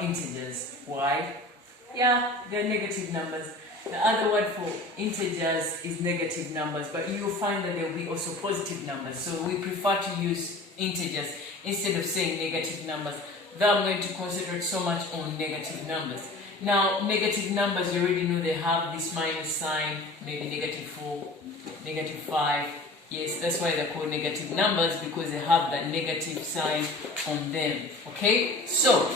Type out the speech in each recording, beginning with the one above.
about integers. Why? Yeah, they're negative numbers. The other word for integers is negative numbers, but you will find that there will be also positive numbers. So we prefer to use integers instead of saying negative numbers. Though I'm going to concentrate so much on negative numbers. Now, negative numbers, you already know they have this minus sign, maybe -4, -5. Yes, that's why they're called negative numbers, because they have that negative sign on them. Okay, so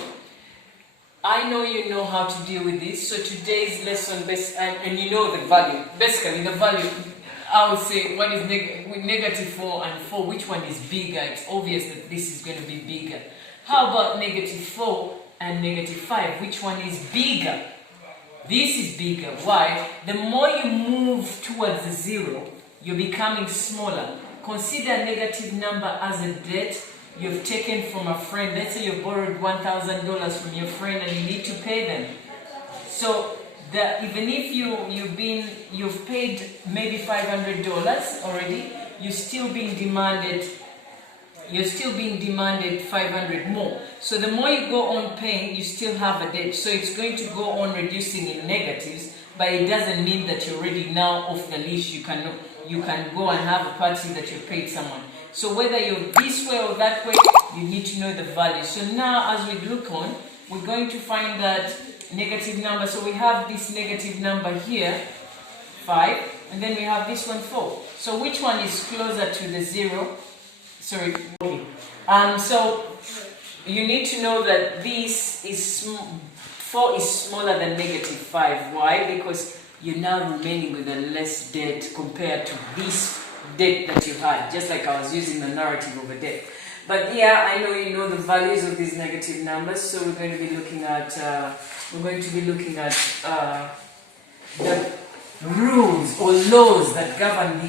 I know you know how to deal with this. So today's lesson, and you know the value. Basically, the value, I would say, what is -4 and 4, which one is bigger? It's obvious that this is going to be bigger. How about -4 and -5? Which one is bigger? This is bigger. Why? The more you move towards the 0, you're becoming smaller. Consider a negative number as a debt you've taken from a friend. Let's say you've borrowed $1,000 from your friend and you need to pay them. So even if you've paid maybe $500 already, you're still being demanded 500 more. So the more you go on paying, you still have a debt. So it's going to go on reducing in negatives, but it doesn't mean that you're already now off the leash. You can go and have a party that you paid someone. So whether you're this way or that way, you need to know the value. So now as we look on, we're going to find that negative number. So we have this negative number here, 5, and then we have this one, 4. So which one is closer to the 0? Sorry. So you need to know that this is 4 is smaller than -5. Why? Because you're now remaining with a less debt compared to this debt that you had. Just like I was using the narrative of a debt. But yeah, I know you know the values of these negative numbers. So we're going to be looking at the rules or laws that govern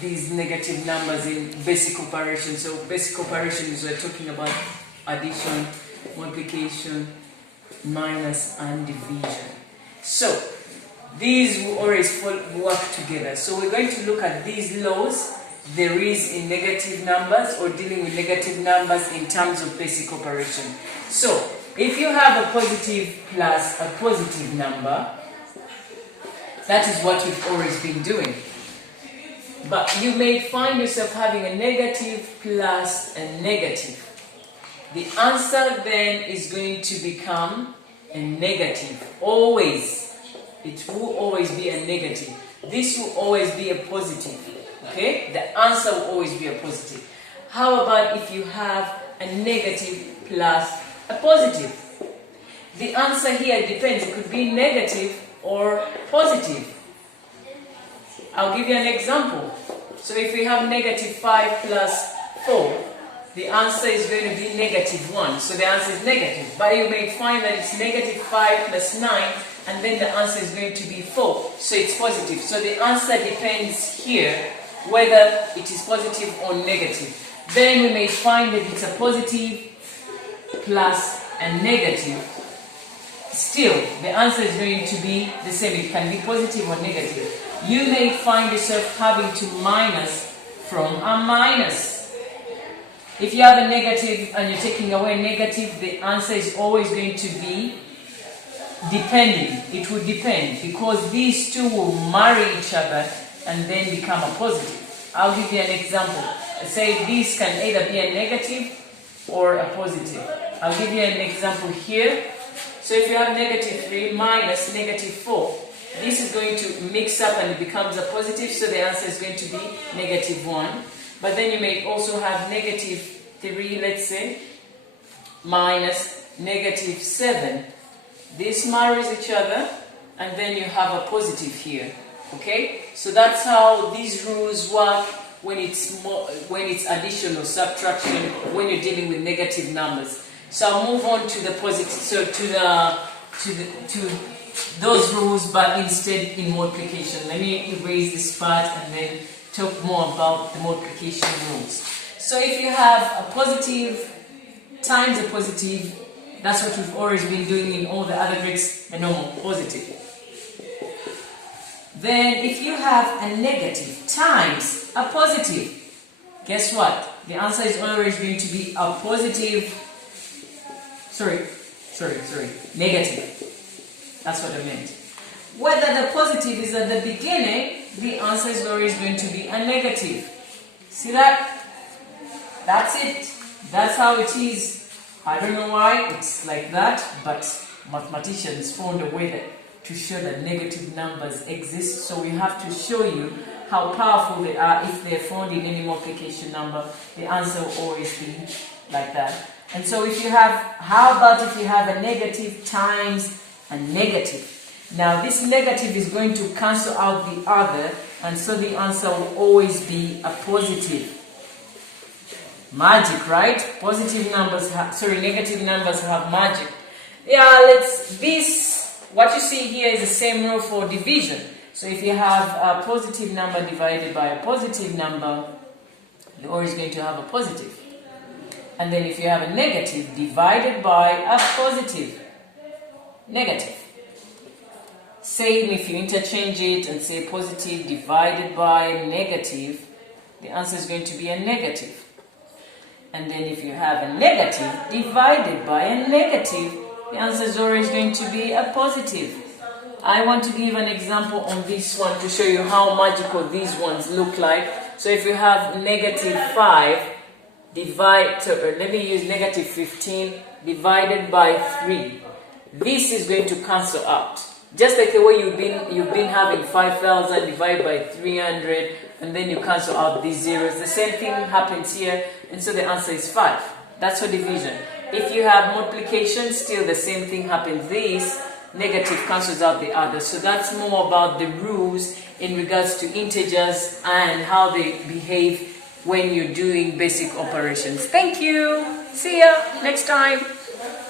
these negative numbers in basic operation. So basic operations, we're talking about addition, multiplication, minus, and division. So these will always work together. So we're going to look at these laws there is in negative numbers, or dealing with negative numbers in terms of basic operation. So if you have a positive plus a positive number, that is what you've always been doing. But you may find yourself having a negative plus a negative. The answer then is going to become a negative. Always. It will always be a negative. This will always be a positive. Okay? The answer will always be a positive. How about if you have a negative plus a positive? The answer here depends. It could be negative or positive. I'll give you an example. So if we have -5 plus 4, the answer is going to be -1. So the answer is negative. But you may find that it's -5 plus 9, and then the answer is going to be 4. So it's positive. So the answer depends here whether it is positive or negative. Then we may find that it's a positive plus a negative. Still, the answer is going to be the same. It can be positive or negative. You may find yourself having to minus from a minus. If you have a negative and you're taking away a negative, the answer is always going to be depending. It will depend, because these two will marry each other and then become a positive. I'll give you an example. Say this can either be a negative or a positive. I'll give you an example here. So if you have -3 minus -4, this is going to mix up and it becomes a positive, so the answer is going to be -1. But then you may also have -3, let's say, minus -7. This marries each other, and then you have a positive here. Okay? So that's how these rules work when it's addition or subtraction, when you're dealing with negative numbers. So I'll move on to the positive, so to those rules, but instead in multiplication. Let me erase this part and then talk more about the multiplication rules. So if you have a positive times a positive, that's what we've always been doing in all the other grades, the normal positive. Then if you have a negative times a positive, guess what? The answer is always going to be a positive, negative. That's what I meant. Whether the positive is at the beginning, the answer is always going to be a negative. See that? That's it. That's how it is. I don't know why it's like that, but mathematicians found a way to show that negative numbers exist. So we have to show you how powerful they are. If they're found in any multiplication number, the answer will always be like that. And so if you have, how about if you have a negative times a negative? Now this negative is going to cancel out the other, and so the answer will always be a positive. Magic, right? Positive numbers negative numbers have magic. Yeah, what you see here is the same rule for division. So if you have a positive number divided by a positive number, you're always going to have a positive. And then if you have a negative divided by a positive, negative. Same if you interchange it and say positive divided by negative, the answer is going to be a negative. And then if you have a negative divided by a negative, the answer is always going to be a positive. I want to give an example on this one to show you how magical these ones look like. So if you have negative 5, let me use negative 15 divided by 3. This is going to cancel out. Just like the way you've been having 5,000 divided by 300, and then you cancel out these zeros. The same thing happens here, and so the answer is 5. That's for division. If you have multiplication, still the same thing happens. This negative cancels out the other. So that's more about the rules in regards to integers and how they behave when you're doing basic operations. Thank you. See ya next time.